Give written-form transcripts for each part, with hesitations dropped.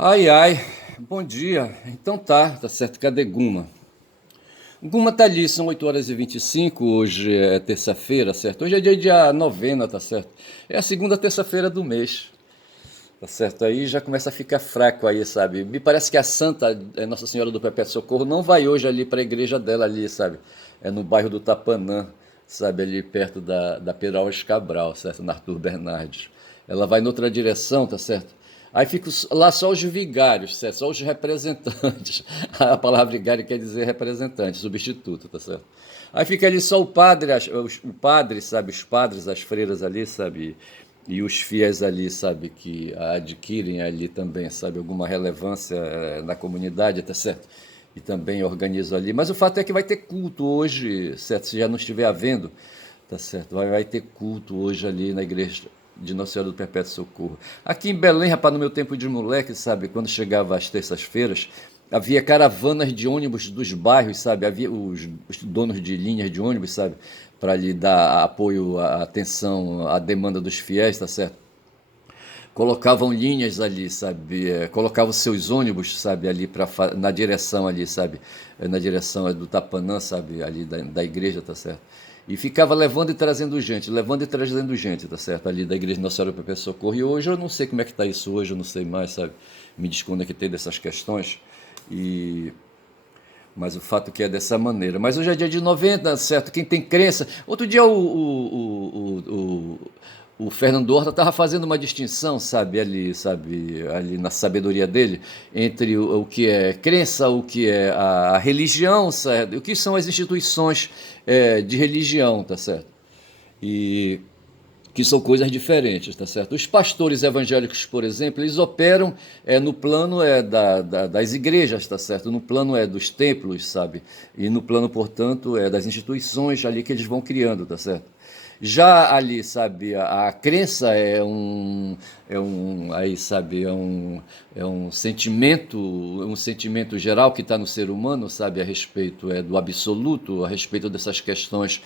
Ai, ai, bom dia. Então tá certo. Cadê Guma? Guma tá ali, são 8h25, hoje é terça-feira, certo? Hoje é dia novena, tá certo? É a segunda terça-feira do mês, tá certo? Aí já começa a ficar fraco aí, sabe? Me parece que a Santa, Nossa Senhora do Perpétuo Socorro, não vai hoje ali pra igreja dela ali, sabe? É no bairro do Tapanã, sabe? Ali perto da Pedro Álvares Cabral, certo? Na Arthur Bernardes. Ela vai noutra direção, tá certo? Aí ficam lá só os vigários, certo? Só os representantes. A palavra vigário quer dizer representante, substituto, tá certo? Aí fica ali só o padre, o padre, sabe? Os padres, as freiras ali, sabe? E os fiéis ali, sabe? Que adquirem ali também, sabe? Alguma relevância na comunidade, tá certo? E também organizam ali. Mas o fato é que vai ter culto hoje, certo? Se já não estiver havendo, tá certo? Vai ter culto hoje ali na igreja de Nossa Senhora do Perpétuo Socorro. Aqui em Belém, rapaz, no meu tempo de moleque, sabe? Quando chegava às terças-feiras, havia caravanas de ônibus dos bairros, sabe? Havia os donos de linhas de ônibus, sabe? Para lhe dar apoio, atenção à demanda dos fiéis, tá certo? Colocavam linhas ali, sabe? Colocavam seus ônibus, sabe? Ali na direção ali, sabe? Na direção do Tapanã, sabe? Ali da igreja, tá certo? E ficava levando e trazendo gente, tá certo? Ali da igreja de Nossa Senhora do Perpétuo Socorro. E hoje eu não sei como é que tá isso hoje, eu não sei mais, sabe? Me desconectei dessas questões. E mas o fato é que é dessa maneira. Mas hoje é dia de 90, certo? Quem tem crença. Outro dia o Fernando Horta estava fazendo uma distinção, sabe, ali na sabedoria dele, entre o que é crença, o que é a religião, certo? O que são as instituições de religião, tá certo? E que são coisas diferentes, tá certo? Os pastores evangélicos, por exemplo, eles operam no plano das igrejas, tá certo? No plano dos templos, sabe? E no plano, portanto, das instituições ali que eles vão criando, tá certo? Já ali, sabe, a crença aí, sabe, um sentimento geral que está no ser humano, sabe, a respeito do absoluto, a respeito dessas questões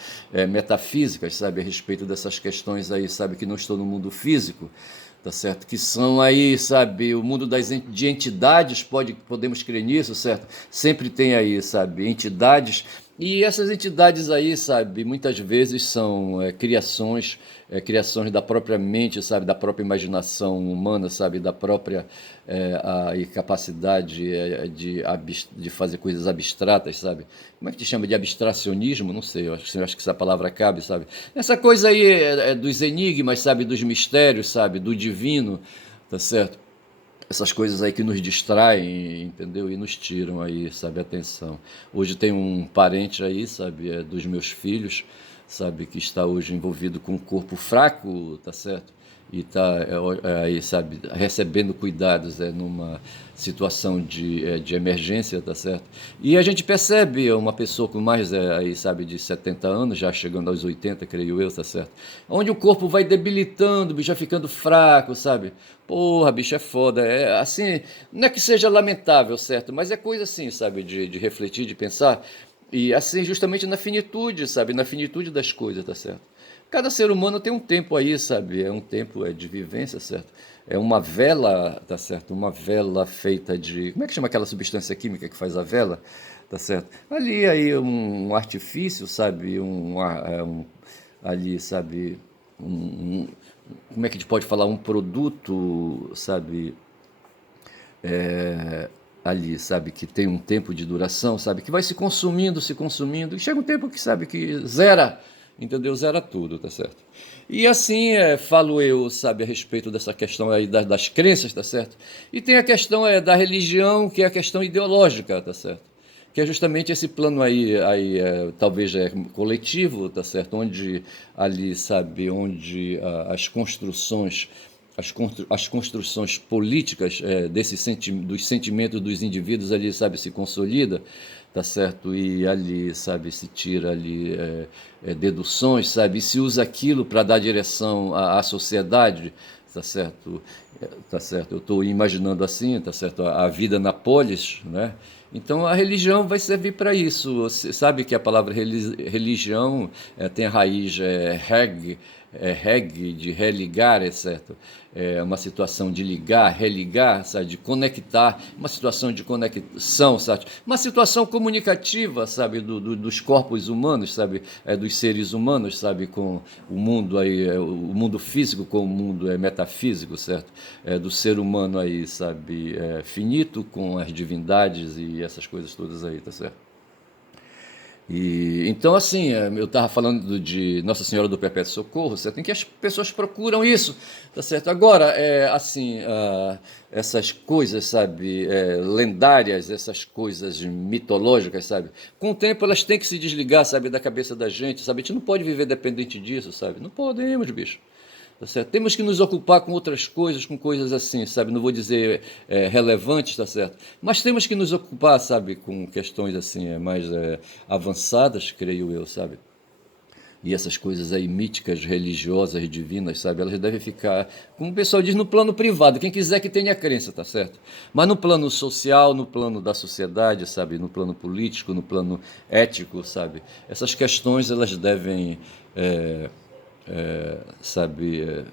metafísicas, sabe, a respeito dessas questões aí, sabe, que não estão no mundo físico, tá certo? Que são aí, sabe, o mundo de entidades, podemos crer nisso, certo? Sempre tem aí, sabe, entidades. E essas entidades aí, sabe, muitas vezes são criações da própria mente, sabe, da própria imaginação humana, sabe, da própria capacidade de fazer coisas abstratas, sabe? Como é que te chama de abstracionismo? Não sei, eu acho que essa palavra cabe, sabe? Essa coisa aí dos enigmas, sabe, dos mistérios, sabe, do divino, tá certo? Essas coisas aí que nos distraem, entendeu? E nos tiram aí, sabe, a atenção. Hoje tem um parente aí, sabe, dos meus filhos, sabe, que está hoje envolvido com um corpo fraco, tá certo? E está aí, sabe, recebendo cuidados numa situação de emergência, tá certo? E a gente percebe uma pessoa com mais aí, sabe, de 70 anos, já chegando aos 80, creio eu, tá certo? Onde o corpo vai debilitando, bicho, vai ficando fraco, sabe? Porra, bicho, é foda. É assim, não é que seja lamentável, certo? Mas é coisa assim, sabe, de refletir, de pensar. E assim, justamente na finitude, sabe? Na finitude das coisas, tá certo? Cada ser humano tem um tempo aí, sabe? É um tempo de vivência, certo? É uma vela, tá certo? Uma vela feita de. Como é que chama aquela substância química que faz a vela? Tá certo? Ali aí um artifício, sabe? Ali, sabe? Um, como é que a gente pode falar? Um produto, sabe? Ali, sabe? Que tem um tempo de duração, sabe? Que vai se consumindo. E chega um tempo que, sabe? Que zera. Entendeu? Zera tudo, tá certo? E assim falo eu, sabe, a respeito dessa questão aí das crenças, tá certo? E tem a questão da religião, que é a questão ideológica, tá certo? Que é justamente esse plano aí talvez coletivo, tá certo? Onde ali, sabe, onde as construções políticas dos sentimentos dos indivíduos ali, sabe, se consolida, tá certo? E ali, sabe, se tira ali deduções, sabe? E se usa aquilo para dar direção à sociedade, tá certo? Tá certo? Eu estou imaginando assim, tá certo? A vida na polis, né? Então a religião vai servir para isso. Você sabe que a palavra religião tem a raiz reg, reg, de religar, é certo? É uma situação de ligar, religar, sabe? De conectar, uma situação de conexão, sabe? Uma situação comunicativa, sabe? Dos corpos humanos, sabe? Dos seres humanos, sabe? Com o mundo aí, o mundo físico com o mundo metafísico, certo? Do ser humano aí, sabe? Finito com as divindades e essas coisas todas aí, tá certo? E, então, assim, eu estava falando de Nossa Senhora do Perpétuo Socorro, certo? Em que as pessoas procuram isso, tá certo? Agora, assim, essas coisas, sabe, lendárias, essas coisas mitológicas, sabe? Com o tempo elas têm que se desligar, sabe, da cabeça da gente, sabe? A gente não pode viver dependente disso, sabe? Não podemos, bicho. Tá certo? Temos que nos ocupar com outras coisas, com coisas assim, sabe? Não vou dizer relevantes, tá certo? Mas temos que nos ocupar, sabe, com questões assim mais avançadas, creio eu, sabe? E essas coisas aí míticas, religiosas, divinas, sabe? Elas devem ficar, como o pessoal diz, no plano privado. Quem quiser que tenha crença, tá certo? Mas no plano social, no plano da sociedade, sabe? No plano político, no plano ético, sabe? Essas questões elas devem sabe,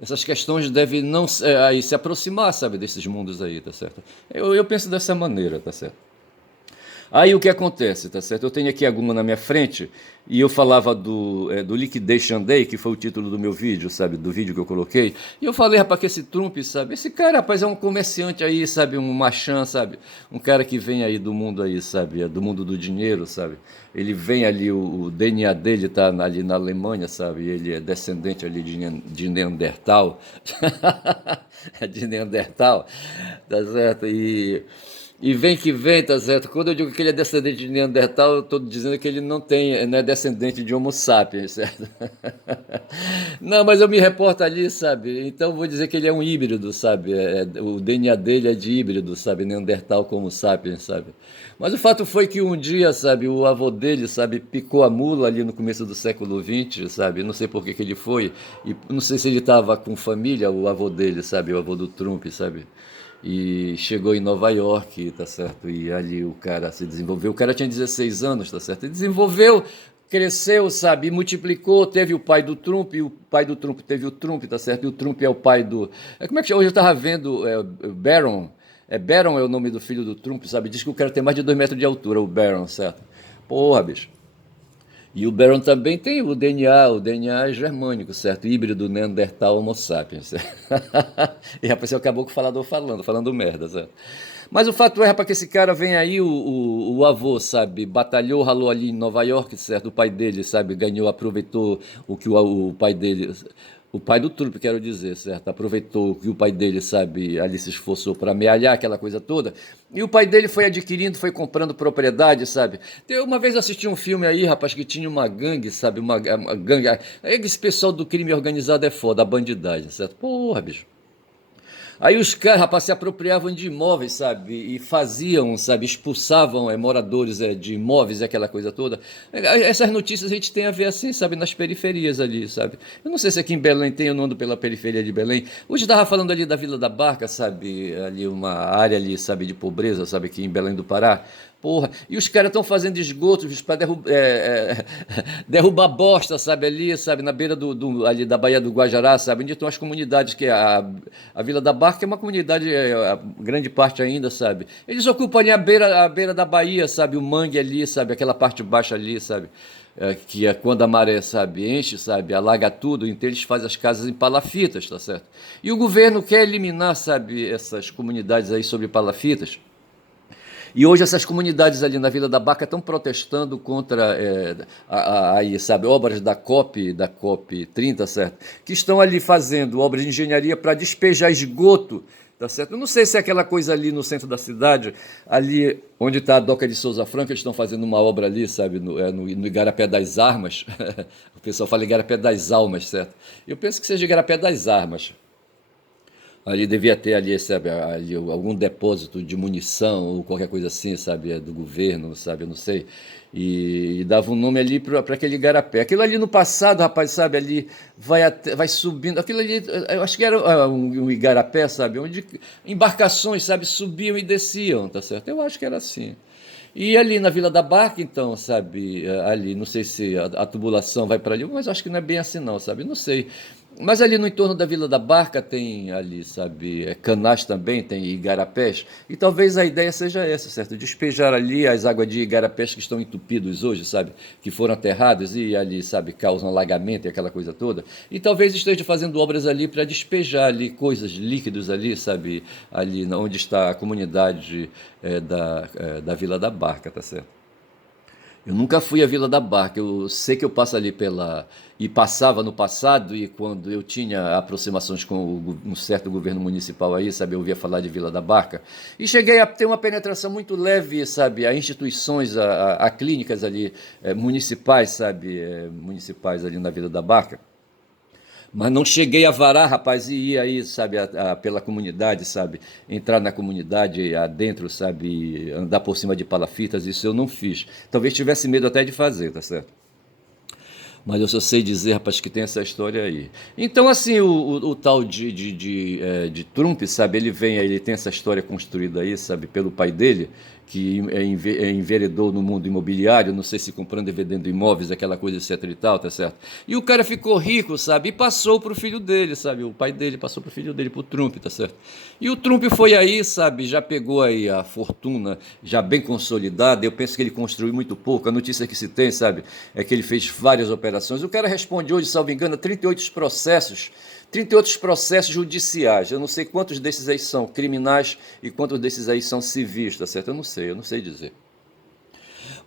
essas questões devem não aí se aproximar, sabe, desses mundos aí, tá certo? Eu penso dessa maneira, tá certo? Aí o que acontece, tá certo? Eu tenho aqui a Guma na minha frente e eu falava do Liquidation Day, que foi o título do meu vídeo, sabe? Do vídeo que eu coloquei. E eu falei, rapaz, que esse Trump, sabe? Esse cara, rapaz, é um comerciante aí, sabe? Um machã, sabe? Um cara que vem aí do mundo aí, sabe? Do mundo do dinheiro, sabe? Ele vem ali, o DNA dele tá ali na Alemanha, sabe? Ele é descendente ali de Neandertal. De Neandertal, tá certo? E vem que vem, tá certo? Quando eu digo que ele é descendente de Neandertal, eu estou dizendo que ele não é descendente de Homo sapiens, certo? Não, mas eu me reporto ali, sabe? Então vou dizer que ele é um híbrido, sabe? O DNA dele é de híbrido, sabe? Neandertal como sapiens, sabe? Mas o fato foi que um dia, sabe, o avô dele, sabe, picou a mula ali no começo do século XX, sabe? Não sei por que que ele foi, e não sei se ele estava com família, o avô dele, sabe? O avô do Trump, sabe? E chegou em Nova York, tá certo? E ali o cara se desenvolveu. O cara tinha 16 anos, tá certo? E desenvolveu, cresceu, sabe? E multiplicou. Teve o pai do Trump, e o pai do Trump teve o Trump, tá certo? E o Trump é o pai do. Como é que chama? Hoje eu tava vendo Barron. Barron é o nome do filho do Trump, sabe? Diz que o cara tem mais de 2 metros de altura, o Barron, certo? Porra, bicho. E o Barron também tem o DNA é germânico, certo? Híbrido Neandertal Homo sapiens. Certo? E rapaz, acabou com o falador falando merda, certo? Mas o fato é, rapaz, que esse cara vem aí, o avô, sabe, batalhou, ralou ali em Nova York, certo? O pai dele, sabe, ganhou, aproveitou o que o pai dele, o pai do Trump, quero dizer, certo? Aproveitou que o pai dele, sabe, ali se esforçou para amealhar aquela coisa toda. E o pai dele foi adquirindo, foi comprando propriedade, sabe? Uma vez eu assisti um filme aí, rapaz, que tinha uma gangue, sabe? Uma gangue. Esse pessoal do crime organizado é foda, a bandidagem, certo? Porra, bicho. Aí os caras, rapaz, se apropriavam de imóveis, sabe? E faziam, sabe? Expulsavam moradores de imóveis, aquela coisa toda. Essas notícias a gente tem a ver assim, sabe? Nas periferias ali, sabe? Eu não sei se aqui em Belém tem, eu não ando pela periferia de Belém. Hoje eu estava falando ali da Vila da Barca, sabe? Ali uma área ali, sabe? De pobreza, sabe? Aqui em Belém do Pará. Porra, e os caras estão fazendo esgotos para derrubar bosta, sabe, ali, sabe, na beira ali da Baía do Guajará, sabe, onde estão as comunidades, que a Vila da Barca é uma comunidade, a grande parte ainda, sabe. Eles ocupam ali a beira da Baía, sabe, o mangue ali, sabe, aquela parte baixa ali, sabe, que é quando a maré, sabe, enche, sabe, alaga tudo, então eles fazem as casas em palafitas, tá certo. E o governo quer eliminar, sabe, essas comunidades aí sobre palafitas. E hoje essas comunidades ali na Vila da Barca estão protestando contra aí, sabe, obras da COP 30, certo? Que estão ali fazendo obras de engenharia para despejar esgoto, tá certo? Eu não sei se é aquela coisa ali no centro da cidade, ali onde está a Doca de Souza Franca, eles estão fazendo uma obra ali, sabe, no Igarapé das Armas. O pessoal fala Igarapé das Almas, certo? Eu penso que seja Igarapé das Armas. Ali devia ter ali, sabe, ali algum depósito de munição ou qualquer coisa assim, sabe, do governo, sabe, eu não sei. E dava um nome ali para aquele igarapé. Aquilo ali no passado, rapaz, sabe, ali vai subindo. Aquilo ali, eu acho que era um igarapé, sabe, onde embarcações, sabe, subiam e desciam, tá certo? Eu acho que era assim. E ali na Vila da Barca, então, sabe, ali, não sei se a tubulação vai para ali, mas acho que não é bem assim não, sabe, não sei. Mas ali no entorno da Vila da Barca tem ali, sabe, Canás também, tem igarapés, e talvez a ideia seja essa, certo? Despejar ali as águas de igarapés que estão entupidos hoje, sabe, que foram aterrados e ali, sabe, causam alagamento e aquela coisa toda. E talvez esteja fazendo obras ali para despejar ali coisas líquidos ali, sabe, ali onde está a comunidade da Vila da Barca, tá certo? Eu nunca fui à Vila da Barca, eu sei que eu passo ali pela. E passava no passado, e quando eu tinha aproximações com um certo governo municipal aí, sabe, eu ouvia falar de Vila da Barca. E cheguei a ter uma penetração muito leve, sabe, a instituições, a clínicas ali municipais, sabe, municipais ali na Vila da Barca. Mas não cheguei a varar, rapaz, e ir aí, sabe, pela comunidade, sabe, entrar na comunidade adentro, sabe, andar por cima de palafitas, isso eu não fiz. Talvez tivesse medo até de fazer, tá certo? Mas eu só sei dizer, rapaz, que tem essa história aí. Então, assim, o tal de Trump, sabe, ele vem aí, ele tem essa história construída aí, sabe, pelo pai dele, que enveredou no mundo imobiliário, não sei se comprando e vendendo imóveis, aquela coisa etc e tal, tá certo? E o cara ficou rico, sabe, e passou pro filho dele, sabe, o pai dele passou pro filho dele, pro Trump, tá certo? E o Trump foi aí, sabe, já pegou aí a fortuna já bem consolidada, eu penso que ele construiu muito pouco, a notícia que se tem, sabe, é que ele fez várias operações. O cara responde hoje, salvo engano, a 38 processos judiciais. Eu não sei quantos desses aí são criminais e quantos desses aí são civis, tá certo? Eu não sei dizer.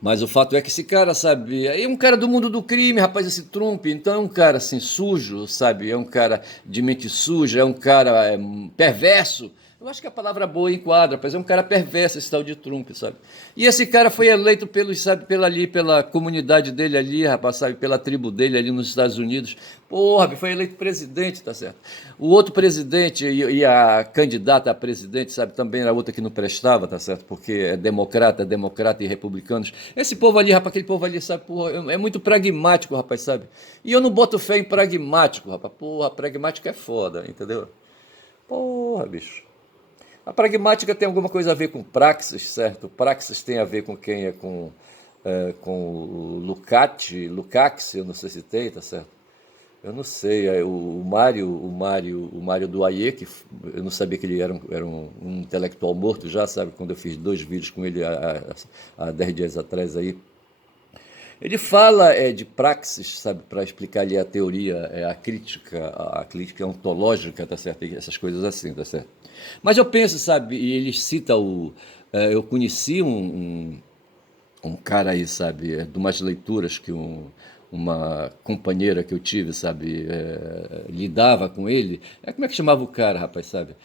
Mas o fato é que esse cara, sabe, é um cara do mundo do crime, rapaz, esse Trump, então é um cara assim sujo, sabe, é um cara de mente suja, é um cara perverso. Eu acho que a palavra boa enquadra, rapaz, é um cara perverso esse tal de Trump, sabe? E esse cara foi eleito pelo, sabe, pela comunidade dele ali, rapaz, sabe, pela tribo dele ali nos Estados Unidos. Porra, foi eleito presidente, tá certo? O outro presidente e a candidata a presidente, sabe, também era outra que não prestava, tá certo? Porque é democrata e republicanos. Esse povo ali, rapaz, aquele povo ali, sabe, porra, é muito pragmático, rapaz, sabe? E eu não boto fé em pragmático, rapaz. Porra, pragmático é foda, entendeu? Porra, bicho. A pragmática tem alguma coisa a ver com praxis, certo? Praxis tem a ver com quem com o Lukács, eu não sei se tem, tá certo? Eu não sei, o Mário do Aie, que eu não sabia que ele era um intelectual morto já, sabe? Quando eu fiz 2 vídeos com ele há 10 dias atrás aí. Ele fala de praxis, sabe, para explicar ali a teoria, a crítica ontológica, tá certo? E essas coisas assim, tá certo? Mas eu penso, sabe, e ele cita eu conheci um cara aí, sabe, de umas leituras que uma companheira que eu tive, sabe, lidava com ele. Como é que chamava o cara, rapaz, sabe?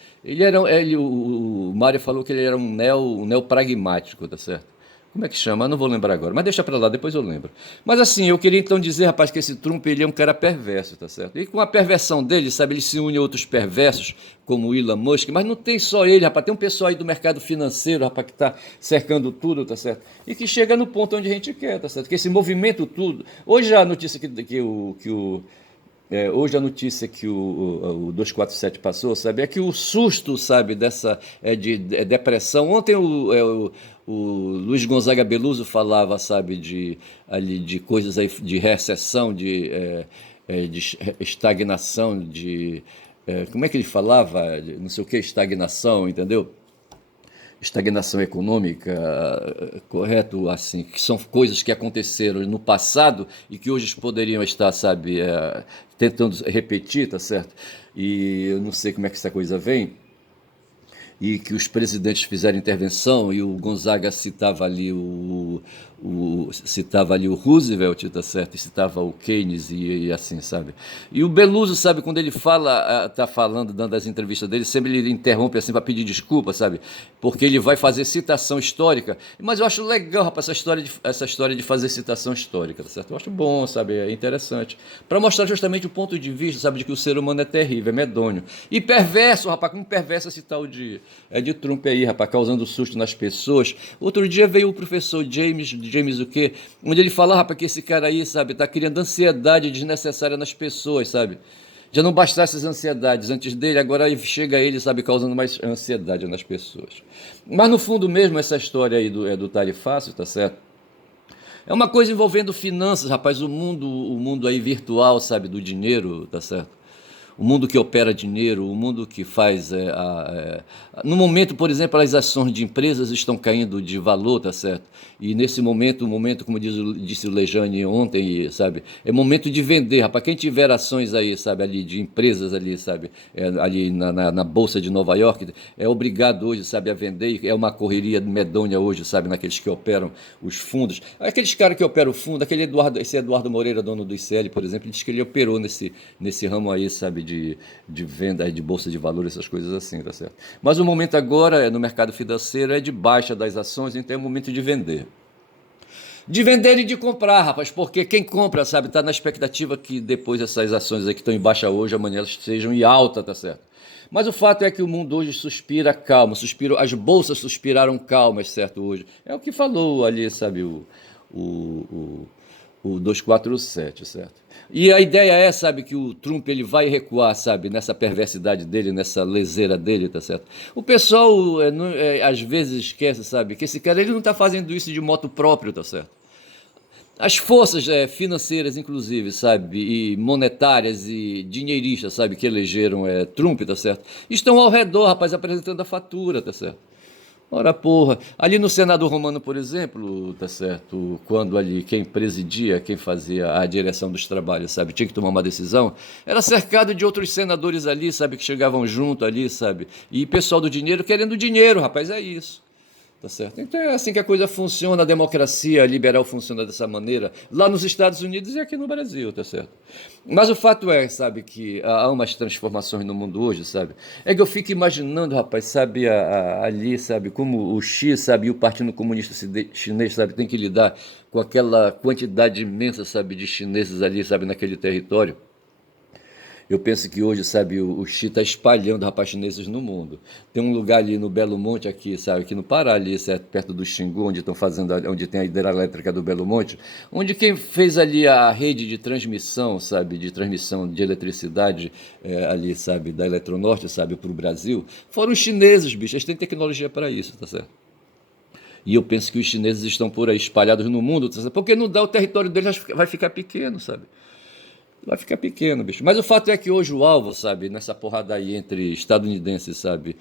O Mário falou que ele era um neopragmático, tá certo? Como é que chama? Eu não vou lembrar agora, mas deixa pra lá, depois eu lembro. Mas assim, eu queria então dizer, rapaz, que esse Trump ele é um cara perverso, tá certo? E com a perversão dele, sabe, ele se une a outros perversos, como o Elon Musk, mas não tem só ele, rapaz, tem um pessoal aí do mercado financeiro, rapaz, que tá cercando tudo, tá certo? E que chega no ponto onde a gente quer, tá certo? Que esse movimento tudo. Hoje a notícia hoje a notícia que o 247 passou, sabe, é que o susto, sabe, dessa de depressão. Ontem o Luiz Gonzaga Beluso falava, sabe, ali, de coisas aí, de recessão, de estagnação, como é que ele falava? Não sei o que, estagnação, entendeu? Estagnação econômica, correto, assim, que são coisas que aconteceram no passado e que hoje poderiam estar, sabe, tentando repetir, tá certo? E eu não sei como é que essa coisa vem, e que os presidentes fizeram intervenção e o Gonzaga citava ali o Roosevelt, tá certo? E citava o Keynes e assim, sabe? E o Beluso, sabe, quando ele tá falando, dando as entrevistas dele, sempre ele interrompe assim para pedir desculpa, sabe? Porque ele vai fazer citação histórica. Mas eu acho legal, rapaz, essa história de fazer citação histórica, tá certo? Eu acho bom, sabe? É interessante. Para mostrar justamente o ponto de vista, sabe, de que o ser humano é terrível, é medonho. E perverso, rapaz, como perverso esse tal de Trump aí, rapaz, causando susto nas pessoas. Outro dia veio o professor James o quê? Onde ele fala, rapaz, que esse cara aí, sabe, tá criando ansiedade desnecessária nas pessoas, sabe? Já não bastasse as ansiedades antes dele, agora aí chega ele, sabe, causando mais ansiedade nas pessoas. Mas no fundo mesmo, essa história aí do tarifácio, tá certo? É uma coisa envolvendo finanças, rapaz, o mundo aí virtual, sabe, do dinheiro, tá certo? O mundo que opera dinheiro, o mundo que faz. No momento, por exemplo, as ações de empresas estão caindo de valor, tá certo? E nesse momento, como disse o Lejane ontem, sabe? É momento de vender, rapaz. Quem tiver ações aí, sabe, ali de empresas ali, sabe, ali na Bolsa de Nova York, é obrigado hoje, sabe, a vender. É uma correria medonha hoje, sabe, naqueles que operam os fundos. Aqueles caras que operam o fundo, esse Eduardo Moreira, dono do ICL, por exemplo, ele disse que ele operou nesse ramo aí, sabe, de venda, de bolsa de valores, essas coisas assim, tá certo? Mas o momento agora no mercado financeiro é de baixa das ações, então é o momento de vender. De vender e de comprar, rapaz, porque quem compra, sabe, está na expectativa que depois essas ações aí que estão em baixa hoje, amanhã elas sejam em alta, tá certo? Mas o fato é que o mundo hoje suspira calma, as bolsas suspiraram calmas, certo, hoje. É o que falou ali, sabe, o, o 247, certo? E a ideia é, sabe, que o Trump ele vai recuar, sabe, nessa perversidade dele, nessa leseira dele, tá certo? O pessoal às vezes esquece, sabe, que esse cara ele não está fazendo isso de moto próprio, tá certo? As forças financeiras, inclusive, sabe, e monetárias e dinheiristas, sabe, que elegeram Trump, tá certo? Estão ao redor, rapaz, apresentando a fatura, tá certo? Ora, porra, ali no Senado Romano, por exemplo, tá certo, quando ali quem presidia, quem fazia a direção dos trabalhos, sabe, tinha que tomar uma decisão, era cercado de outros senadores ali, sabe, que chegavam junto ali, sabe, e pessoal do dinheiro querendo dinheiro, rapaz, é isso. Tá certo? Então é assim que a coisa funciona, a democracia liberal funciona dessa maneira, lá nos Estados Unidos e aqui no Brasil, tá certo? Mas o fato é, sabe, que há umas transformações no mundo hoje, sabe? É que eu fico imaginando, rapaz, sabe, ali, sabe, como o Xi, sabe, e o Partido Comunista Chinês, sabe, tem que lidar com aquela quantidade imensa, sabe, de chineses ali, sabe, naquele território. Eu penso que hoje, sabe, o Xi está espalhando rapaz chineses no mundo. Tem um lugar ali no Belo Monte, aqui, sabe, aqui no Pará, ali, certo, perto do Xingu, onde estão fazendo, onde tem a hidrelétrica do Belo Monte, onde quem fez ali a rede de transmissão, sabe, de transmissão de eletricidade ali, sabe, da Eletronorte, sabe, para o Brasil, foram os chineses, bicho. Eles têm tecnologia para isso, tá certo? E eu penso que os chineses estão por aí espalhados no mundo, tá certo? Porque não dá, o território deles vai ficar pequeno, sabe? Vai ficar pequeno, bicho. Mas o fato é que hoje o alvo, sabe, nessa porrada aí entre estadunidenses, sabe,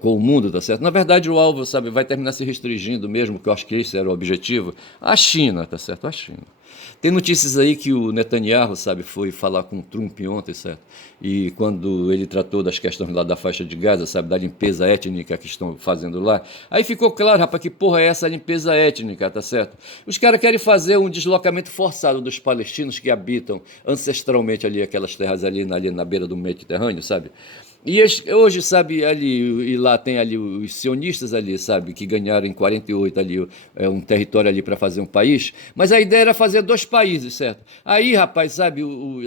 com o mundo, tá certo? Na verdade, o alvo, sabe, vai terminar se restringindo mesmo, que eu acho que esse era o objetivo, a China, tá certo? A China. Tem notícias aí que o Netanyahu, sabe, foi falar com o Trump ontem, certo? E quando ele tratou das questões lá da faixa de Gaza, sabe, da limpeza étnica que estão fazendo lá, aí ficou claro, rapaz, que porra é essa limpeza étnica, tá certo? Os caras querem fazer um deslocamento forçado dos palestinos que habitam ancestralmente ali aquelas terras ali na beira do Mediterrâneo, sabe? E hoje, sabe, ali, e lá tem ali os sionistas ali, sabe, que ganharam em 48 ali um território ali para fazer um país, mas a ideia era fazer dois países, certo? Aí, rapaz, sabe,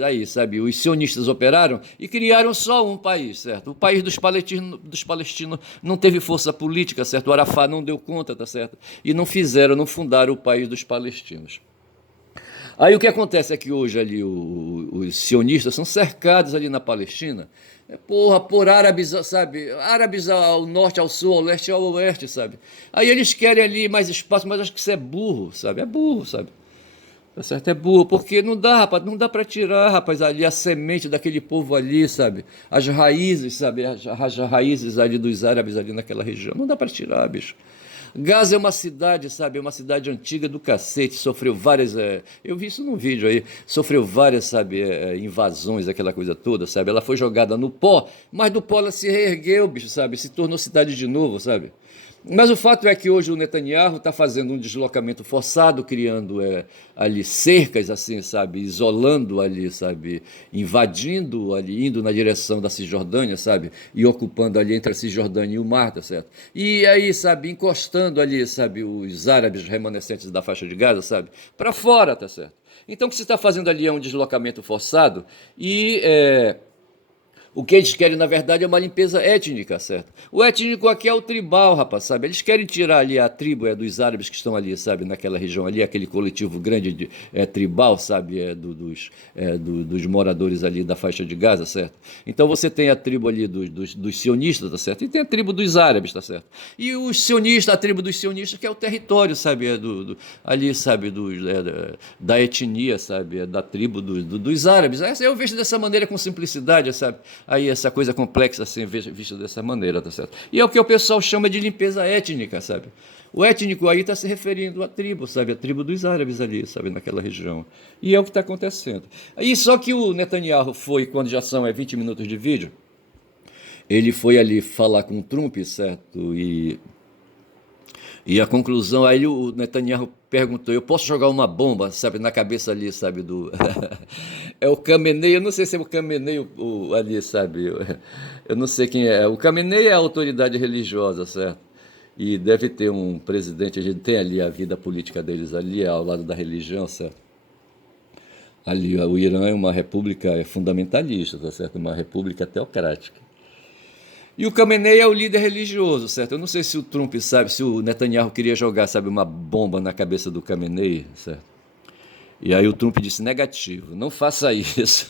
aí, sabe, os sionistas operaram e criaram só um país, certo? O país dos palestinos não teve força política, certo? O Arafat não deu conta, tá certo? E não fundaram o país dos palestinos. Aí o que acontece é que hoje ali os sionistas são cercados ali na Palestina, porra, por árabes, sabe? Árabes ao norte, ao sul, ao leste e ao oeste, sabe? Aí eles querem ali mais espaço, mas acho que isso é burro, sabe? É burro, sabe? Tá certo? É burro, porque não dá, rapaz, não dá para tirar, rapaz, ali a semente daquele povo ali, sabe? As raízes, sabe? As raízes ali dos árabes ali naquela região, não dá para tirar, bicho. Gaza é uma cidade, sabe? É uma cidade antiga do cacete, sofreu várias. Eu vi isso num vídeo aí, sofreu várias, sabe, invasões, aquela coisa toda, sabe? Ela foi jogada no pó, mas do pó ela se reergueu, bicho, sabe? Se tornou cidade de novo, sabe? Mas o fato é que hoje o Netanyahu está fazendo um deslocamento forçado, criando ali cercas, assim, sabe, isolando ali, sabe, invadindo ali, indo na direção da Cisjordânia, sabe, e ocupando ali entre a Cisjordânia e o mar, tá certo? E aí, sabe, encostando ali, sabe, os árabes remanescentes da faixa de Gaza, sabe, para fora, tá certo? Então o que se está fazendo ali é um deslocamento forçado e O que eles querem, na verdade, é uma limpeza étnica, certo? O étnico aqui é o tribal, rapaz, sabe? Eles querem tirar ali a tribo dos árabes que estão ali, sabe? Naquela região ali, aquele coletivo grande tribal, sabe? Dos moradores ali da faixa de Gaza, certo? Então você tem a tribo ali dos sionistas, tá certo? E tem a tribo dos árabes, tá certo? E os sionistas, a tribo dos sionistas, que é o território, sabe? Ali, sabe? Da etnia, sabe? Da tribo dos árabes. Eu vejo dessa maneira com simplicidade, sabe? Aí essa coisa complexa assim, vista dessa maneira, tá certo? E é o que o pessoal chama de limpeza étnica, sabe? O étnico aí está se referindo à tribo, sabe? A tribo dos árabes ali, sabe? Naquela região. E é o que está acontecendo. E só que o Netanyahu foi, quando já são 20 minutos de vídeo, ele foi ali falar com o Trump, certo? E a conclusão, aí o Netanyahu perguntou, eu posso jogar uma bomba, sabe, na cabeça ali, sabe, do... é o Khamenei, eu não sei se é o Khamenei ali, sabe, eu não sei quem é. O Khamenei é a autoridade religiosa, certo? E deve ter um presidente, a gente tem ali a vida política deles ali, ao lado da religião, certo? Ali, o Irã é uma república fundamentalista, tá certo? Uma república teocrática. E o Khamenei é o líder religioso, certo? Eu não sei se o Trump sabe, se o Netanyahu queria jogar, sabe, uma bomba na cabeça do Khamenei, certo? E aí o Trump disse, negativo, não faça isso.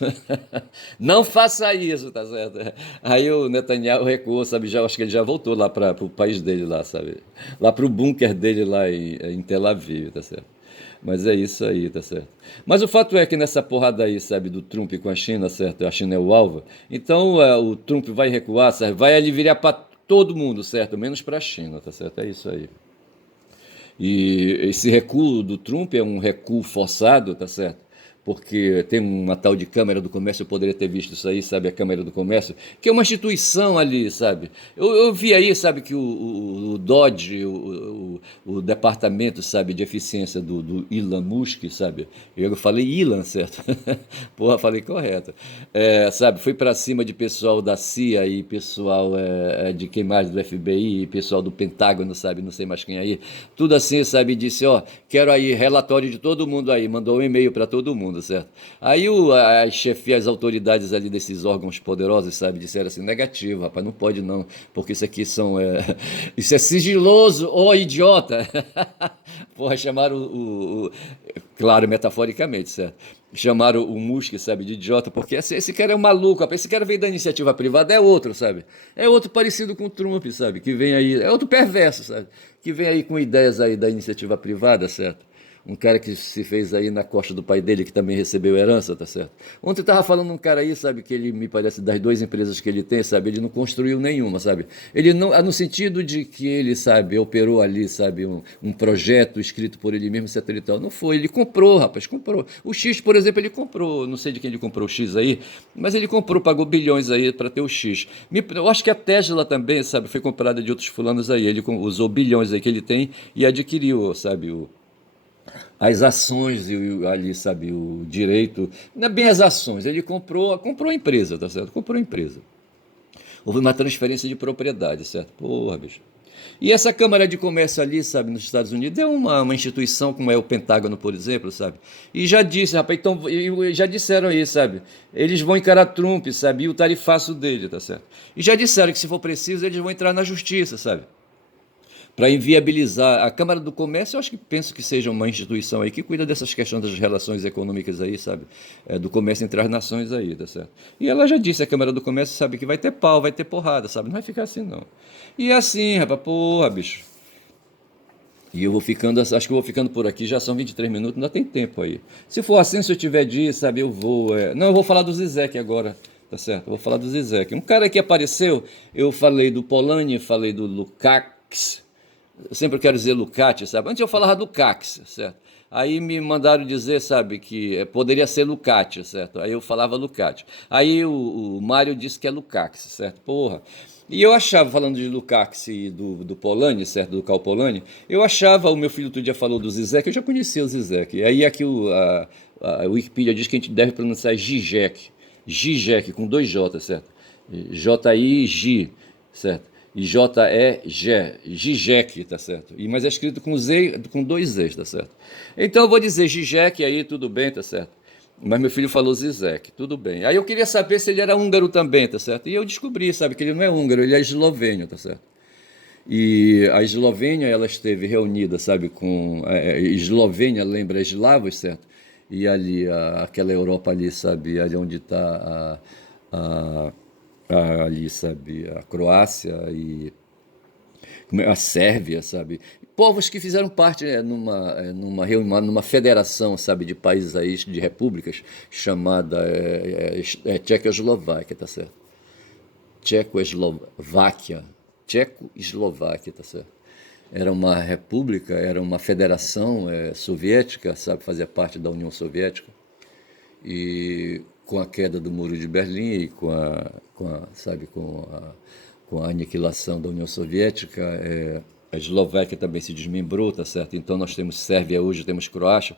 Não faça isso, tá certo? Aí o Netanyahu recuou, sabe, já, acho que ele já voltou lá para o país dele lá, sabe? Lá para o bunker dele lá em Tel Aviv, tá certo? Mas é isso aí, tá certo? Mas o fato é que nessa porrada aí, sabe, do Trump com a China, certo? A China é o alvo. Então o Trump vai recuar, sabe? Vai ali virar para todo mundo, certo? Menos para a China, tá certo? É isso aí. E esse recuo do Trump é um recuo forçado, tá certo? Porque tem uma tal de Câmara do Comércio, eu poderia ter visto isso aí, sabe? A Câmara do Comércio, que é uma instituição ali, sabe? Eu vi aí, sabe, que o Dodge, o departamento, sabe, de eficiência do Elon Musk, sabe? Eu falei Elon, certo? Porra, falei correto. Sabe, foi para cima de pessoal da CIA e pessoal de quem mais, do FBI, pessoal do Pentágono, sabe? Não sei mais quem aí. Tudo assim, sabe? Disse, ó, quero aí relatório de todo mundo aí. Mandou um e-mail para todo mundo, certo? Aí as chefias, as autoridades ali desses órgãos poderosos, sabe? Disseram assim, negativo, rapaz, não pode não, porque isso aqui são... isso é sigiloso, ô idiota! Porra, chamaram claro, metaforicamente, certo? Chamaram o Musk, sabe, de idiota, porque esse cara é um maluco, rapaz. Esse cara veio da iniciativa privada, é outro, sabe? É outro parecido com o Trump, sabe? Que vem aí, é outro perverso, sabe? Que vem aí com ideias aí da iniciativa privada, certo? Um cara que se fez aí na costa do pai dele, que também recebeu herança, tá certo? Ontem eu tava falando um cara aí, sabe, que ele me parece, das duas empresas que ele tem, sabe, ele não construiu nenhuma, sabe? Ele não, no sentido de que ele, sabe, operou ali, sabe, um projeto escrito por ele mesmo, etc e tal. Não foi, ele comprou, rapaz, comprou. O X, por exemplo, ele comprou, não sei de quem ele comprou o X aí, mas ele comprou, pagou bilhões aí para ter o X. Eu acho que a Tesla também, sabe, foi comprada de outros fulanos aí, ele usou bilhões aí que ele tem e adquiriu, sabe, as ações e ali, sabe, o direito, não é bem as ações, ele comprou a empresa, tá certo? Comprou a empresa. Houve uma transferência de propriedade, certo? Porra, bicho. E essa Câmara de Comércio ali, sabe, nos Estados Unidos, é uma instituição como é o Pentágono, por exemplo, sabe? E já disse, rapaz, então, já disseram aí, sabe? Eles vão encarar Trump, sabe? E o tarifaço dele, tá certo? E já disseram que se for preciso, eles vão entrar na justiça, sabe? Para inviabilizar a Câmara do Comércio, eu acho que penso que seja uma instituição aí que cuida dessas questões das relações econômicas aí, sabe? Do comércio entre as nações aí, tá certo? E ela já disse, a Câmara do Comércio sabe que vai ter pau, vai ter porrada, sabe? Não vai ficar assim, não. E é assim, rapaz, porra, bicho. E eu vou ficando, acho que eu vou ficando por aqui, já são 23 minutos, ainda tem tempo aí. Se for assim, se eu tiver dia, sabe, eu vou. Não, eu vou falar do Zizek agora, tá certo? Eu vou falar do Zizek. Um cara que apareceu, eu falei do Polanyi, falei do Lukács. Eu sempre quero dizer Lukács, sabe? Antes eu falava do Lukács, certo? Aí me mandaram dizer, sabe, que poderia ser Lukács, certo? Aí eu falava Lukács. Aí o Mário disse que é Lukács, certo? Porra. E eu achava, falando de Lukács e do Polanyi, certo? Do Karl Polanyi, eu achava, o meu filho outro dia falou do Zizek, eu já conhecia o Zizek. Aí aqui a Wikipedia diz que a gente deve pronunciar Zizek. Zizek, com dois J, certo? J-I-G, certo? E J-E-G, Zizek, tá certo? Mas é escrito com Z, com dois Z's, tá certo? Então eu vou dizer Zizek aí, tudo bem, tá certo? Mas meu filho falou Zizek, tudo bem. Aí eu queria saber se ele era húngaro também, tá certo? E eu descobri, sabe, que ele não é húngaro, ele é eslovênio, tá certo? E a Eslovênia, ela esteve reunida, sabe, com... Eslovênia lembra eslavos, certo? E ali, aquela Europa ali, sabe, ali onde está ali, sabe, a Croácia e a Sérvia, sabe? Povos que fizeram parte numa reunião, numa federação, sabe, de países aí, de repúblicas, chamada Tchecoslováquia, tá certo? Tchecoslováquia. Tcheco-Eslováquia, tá certo? Era uma república, era uma federação soviética, sabe, fazia parte da União Soviética. E com a queda do Muro de Berlim e sabe, com a aniquilação da União Soviética, a Eslováquia também se desmembrou, tá certo? Então nós temos Sérvia hoje, temos Croácia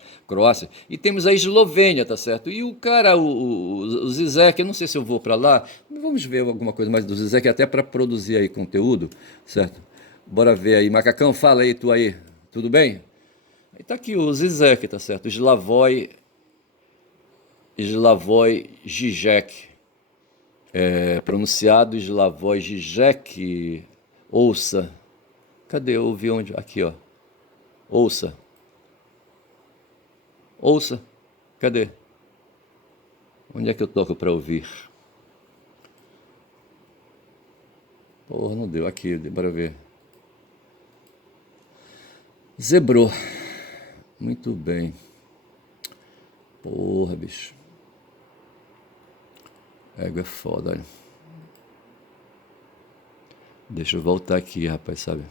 e temos a Eslovênia, tá certo? E o cara, o Zizek, eu não sei se eu vou para lá, vamos ver alguma coisa mais do Zizek, até para produzir aí conteúdo, certo? Bora ver aí. Macacão, fala aí, tu aí, tudo bem? E tá aqui o Zizek, tá certo? Slavoj Žižek, pronunciado Slavoj Žižek, ouça. Cadê? Eu ouvi onde? Aqui, ó. Ouça. Ouça. Cadê? Onde é que eu toco para ouvir? Porra, não deu. Aqui, bora ver. Zebrou. Muito bem. Porra, bicho. Égua é foda, olha. Deixa eu voltar aqui, rapaz, sabe?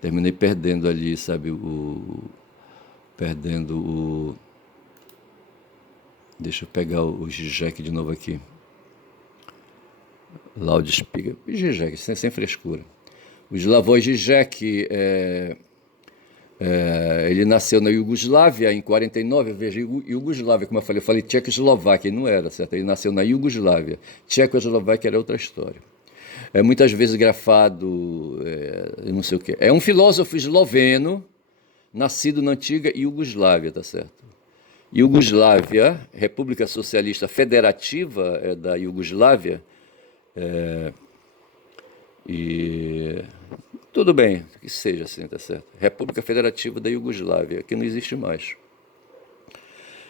Terminei perdendo ali, sabe? Perdendo o. Deixa eu pegar o Zizek de novo aqui. Loudspeaker. Zizek, sem frescura. O Slavoj Žižek, ele nasceu na Iugoslávia em 49, veja, Iugoslávia, como eu falei Tchecoslováquia, não era, certo? Ele nasceu na Iugoslávia. Tchecoslováquia era outra história. Muitas vezes grafado, eu não sei o que. É um filósofo esloveno, nascido na antiga Iugoslávia, tá certo? Iugoslávia, República Socialista Federativa da Iugoslávia, e tudo bem, que seja assim, tá certo? República Federativa da Iugoslávia, que não existe mais.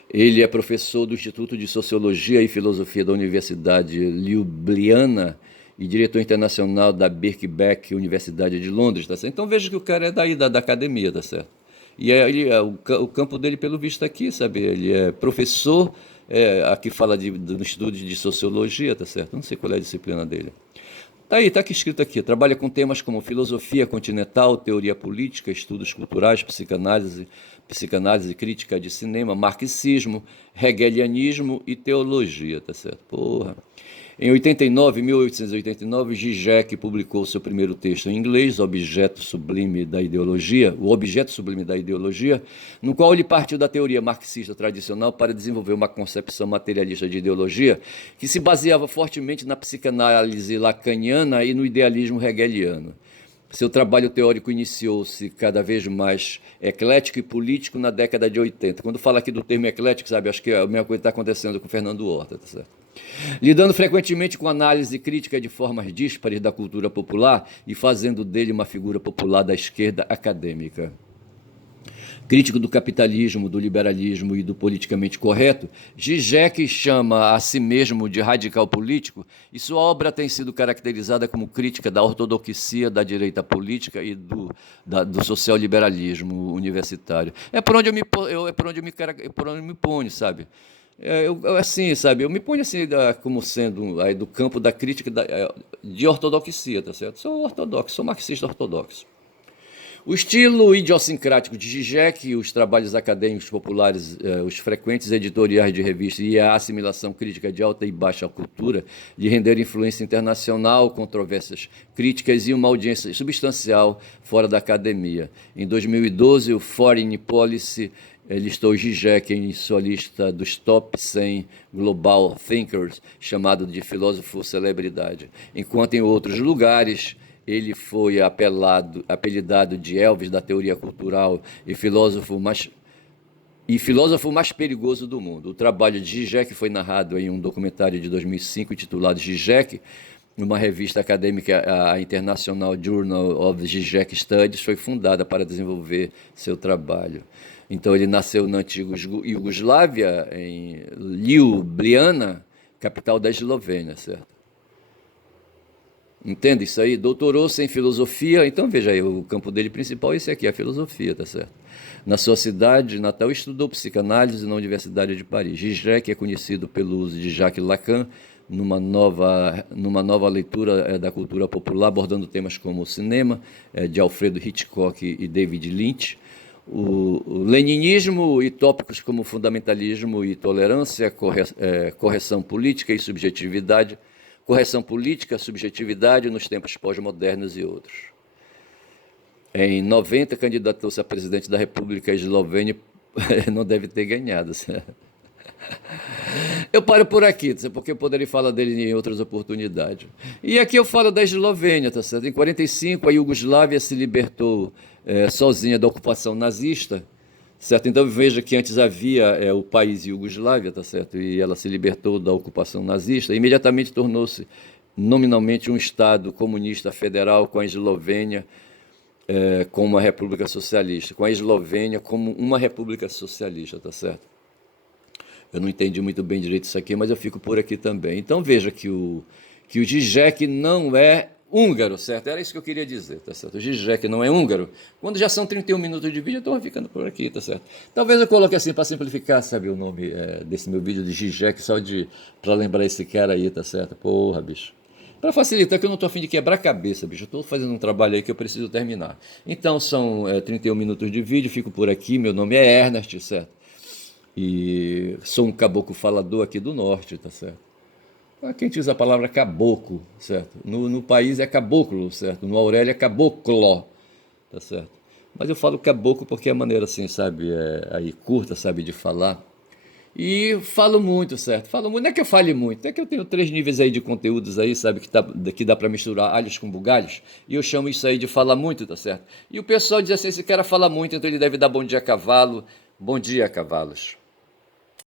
Ele é professor do Instituto de Sociologia e Filosofia da Universidade Ljubljana e diretor internacional da Birkbeck Universidade de Londres, tá certo? Então veja que o cara é daí da academia, tá certo? E o campo dele, pelo visto, aqui, sabe? Ele é professor, aqui fala do Instituto de Sociologia, tá certo? Não sei qual é a disciplina dele. Tá aí, tá aqui escrito aqui. Trabalha com temas como filosofia continental, teoria política, estudos culturais, psicanálise crítica de cinema, marxismo, hegelianismo e teologia, tá certo? Porra. Em 1889, Zizek publicou seu primeiro texto em inglês, O Objeto Sublime da Ideologia, no qual ele partiu da teoria marxista tradicional para desenvolver uma concepção materialista de ideologia que se baseava fortemente na psicanálise lacaniana e no idealismo hegeliano. Seu trabalho teórico iniciou-se cada vez mais eclético e político na década de 80. Quando fala aqui do termo eclético, sabe, acho que a mesma coisa está acontecendo com Fernando Horta, tá certo? Lidando frequentemente com análise crítica de formas díspares da cultura popular e fazendo dele uma figura popular da esquerda acadêmica. Crítico do capitalismo, do liberalismo e do politicamente correto, Zizek chama a si mesmo de radical político e sua obra tem sido caracterizada como crítica da ortodoxia da direita política e do social-liberalismo universitário. É por onde eu me ponho, sabe? Assim, sabe, eu me ponho assim como sendo aí, do campo da crítica de ortodoxia, tá certo? Sou ortodoxo, sou marxista ortodoxo. O estilo idiosincrático de Zizek, os trabalhos acadêmicos populares, os frequentes editoriais de revistas e a assimilação crítica de alta e baixa cultura lhe renderam influência internacional, controvérsias críticas e uma audiência substancial fora da academia. Em 2012, o Foreign Policy listou Zizek em sua lista dos top 100 Global Thinkers, chamado de filósofo celebridade, enquanto em outros lugares ele foi apelidado de Elvis da teoria cultural e e filósofo mais perigoso do mundo. O trabalho de Zizek foi narrado em um documentário de 2005 intitulado Zizek, uma revista acadêmica, a International Journal of Zizek Studies, foi fundada para desenvolver seu trabalho. Então ele nasceu na antiga Iugoslávia, em Ljubljana, capital da Eslovênia, certo? Entende isso aí? Doutorou-se em filosofia, então veja aí, o campo dele principal, esse aqui, a filosofia, tá certo? Na sua cidade natal, estudou psicanálise na Universidade de Paris. Zizek é conhecido pelo uso de Jacques Lacan numa nova leitura da cultura popular, abordando temas como o cinema, de Alfredo Hitchcock e David Lynch, o leninismo e tópicos como fundamentalismo e tolerância, correção política e subjetividade, correção política, subjetividade nos tempos pós-modernos e outros. Em 90, candidatou-se a presidente da República Eslovênia, não deve ter ganhado. Eu paro por aqui, porque eu poderia falar dele em outras oportunidades. E aqui eu falo da Eslovênia, tá certo? Em 45, a Iugoslávia se libertou sozinha da ocupação nazista, certo? Então veja que antes havia o país Iugoslávia, tá certo? E ela se libertou da ocupação nazista, e imediatamente tornou-se nominalmente um Estado comunista federal, com a Eslovênia como uma república socialista, com a Eslovênia como uma república socialista, tá certo? Eu não entendi muito bem direito isso aqui, mas eu fico por aqui também. Então veja que o Zizek não é húngaro, certo? Era isso que eu queria dizer, tá certo? O Zizek não é húngaro. Quando já são 31 minutos de vídeo, eu estou ficando por aqui, tá certo? Talvez eu coloque assim para simplificar, sabe, o nome desse meu vídeo de Zizek, só para lembrar esse cara aí, tá certo? Porra, bicho. Para facilitar, que eu não estou a fim de quebrar a cabeça, bicho. Eu estou fazendo um trabalho aí que eu preciso terminar. Então são 31 minutos de vídeo, fico por aqui. Meu nome é Ernest, certo? E sou um caboclo falador aqui do norte, tá certo? Aqui a gente usa a palavra caboclo, certo? No país é caboclo, certo? No Aurélio é caboclo, tá certo? Mas eu falo caboclo porque é a maneira assim, sabe, aí curta, sabe, de falar. E falo muito, certo? Falo muito, não é que eu fale muito, é que eu tenho 3 níveis aí de conteúdos aí, sabe, que dá para misturar alhos com bugalhos, e eu chamo isso aí de falar muito, tá certo? E o pessoal diz assim, esse cara fala muito, então ele deve dar bom dia a cavalo, bom dia, cavalos.